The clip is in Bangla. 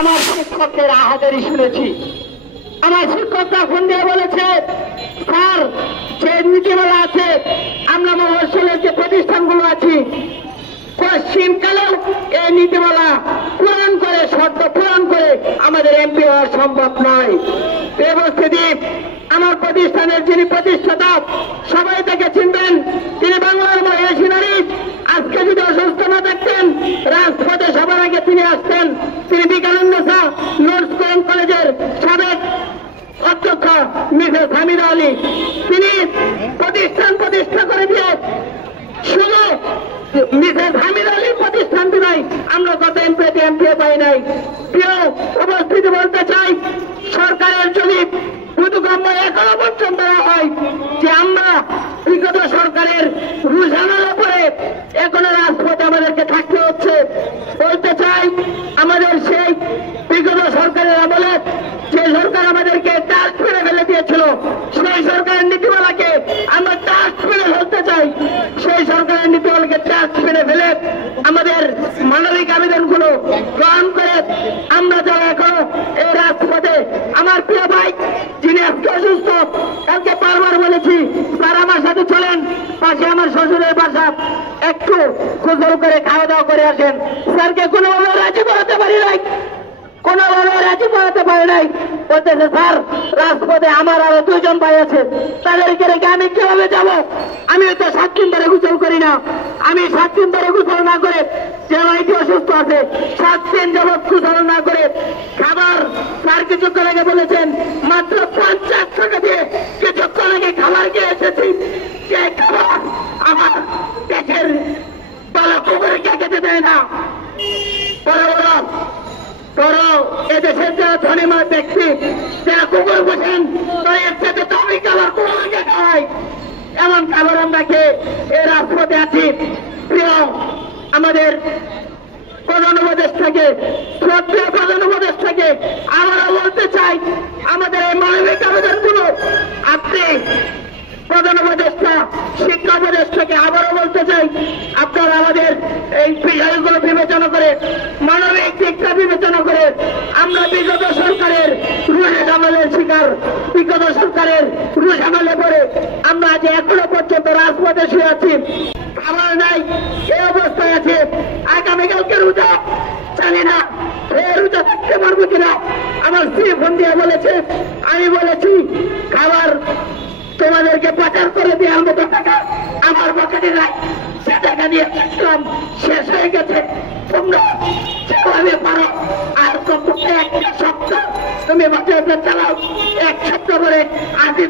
আমার শিক্ষকদের আহাজারি শুনেছি। আমার শিক্ষকরা ফোন দিয়ে বলেছে, স্যার যে নীতিমালা আছে, আমরা মফস্বলের যে প্রতিষ্ঠানগুলো আছি, পশ্চিমকালেও এই নীতিমালা পূরণ করে, শর্ত পূরণ করে আমাদের এমপি হওয়া সম্ভব নয়। এই উপস্থিতি আমার প্রতিষ্ঠানের যিনি প্রতিষ্ঠাতা, সবাই তাকে চিনবেন, তিনি বাংলার মহেশী নারী। আজকে যদি অসুস্থ না থাকতেন, রাজপথে সবার আগে তিনি আসতেন। তিনি বিকানন্দ শাহ নর্থ কোয়েন কলেজের সাবেক অধ্যক্ষ মিসেস হামিদা আলী। তিনি প্রতিষ্ঠান প্রতিষ্ঠা করে দিয়ে শুধু মিসেস হামিদা আলীর প্রতিষ্ঠানটি নয়, আমরা কত এমপি পাই নাই। প্রিয় উপস্থিতি বলতে চাই, সরকারের যদি বোধগম্য এখনো পর্যন্ত হয় যে আমরা বিগত সরকারের রুঝানোর উপরে এখনো রাজপথে আমাদেরকে থাকতে হচ্ছে। বলতে চাই, আমাদের সেই বিগত সরকারের আমলে যে সরকার আমাদেরকে টাচ ফেলে ফেলে দিয়েছিল, সেই সরকারের নীতিমালাকে আমরা টাচ ফেলে ফেলতে চাই। সেই সরকারের নীতিমালাকে টাচ ফেলে ফেলে আমাদের মানবিক আবেদনগুলো গ্রহণ করে আমরা যারা এখনো এই রাজপথে, আমার প্রিয় ভাই যিনি আজকে অসুস্থ, কালকে বারবার বলেছি, স্যার আমার সাথে চলেন, পাশে আমার শ্বশুরের বাসা, একটু গোসল করে খাওয়া দাওয়া করে আসেন। স্যারকে কোনোভাবে রাজি করাতে পারি নাই, কোনোভাবে রাজি করাতে পারি নাই। বলতেছে, স্যার রাজপথে আমার আরো 2 জন ভাই আছে, তাদেরকে রেখে আমি কিভাবে যাব? আমি তো 7 দিন ধরে গোসল করি না। আমি 7 দিন ধরে গোসল না করে, যে ভাইটি অসুস্থ আছে 7 দিন যাবৎ গোসল না করে খাবার, স্যার কিছুক্ষণ আগে বলেছেন মাত্র 50 টাকা দিয়ে কিছুক্ষণ আগে খাবার খেয়ে এসেছি। যে খাবার আমার দেশের বড় কুকুরকে খেতে দেয় না। বড় বড় এদেশের যারা ধনীমার ব্যক্তি, যারা কুকুর বসেন, এর সাথে দামি খাবার কুকুরকে খাওয়াই, এমন খাবার আমরা খেয়ে এই রাজপথে আছি। প্রিয় আমাদের প্রধান উপদেষ্টাকে, শ্রদ্ধেয় প্রধান উপদেষ্টাকে আমরা বলতে চাই, আমাদের এই মানবিক আবেদনগুলো আপনি প্রধান উপদেষ্টা, শিক্ষা উপদেষ্টাকে আবারও বলতে চাই, আপনারা আমাদের এই বিষয়গুলো বিবেচনা করে, মানবিক দিকটা বিবেচনা করে, আমরা বিগত সরকারের রুশ শিকার, বিগত সরকারের রুশ আমলে পড়ে আমরা আজ এখনো পর্যন্ত রাজপথে শুয়ে আছি, খাবার নাই, এই অবস্থায় আছে। আগামীকালকে রোজা, জানি না রোজা থাকতে পারবো কিনা। আমার স্ত্রী ফোন দিয়ে বলেছে, আমি বলেছি খাবার তোমাদেরকে পাচার করে দেওয়ার মতো টাকা আমার পকেটে নাই, সে টাকা দিয়ে দেখলাম শেষ হয়ে গেছে। তোমরা যেভাবে পারো আর কমপক্ষে 1 সপ্তাহ তুমি বাচ্চাদের চালাও, 1 সপ্তাহ পরে আদি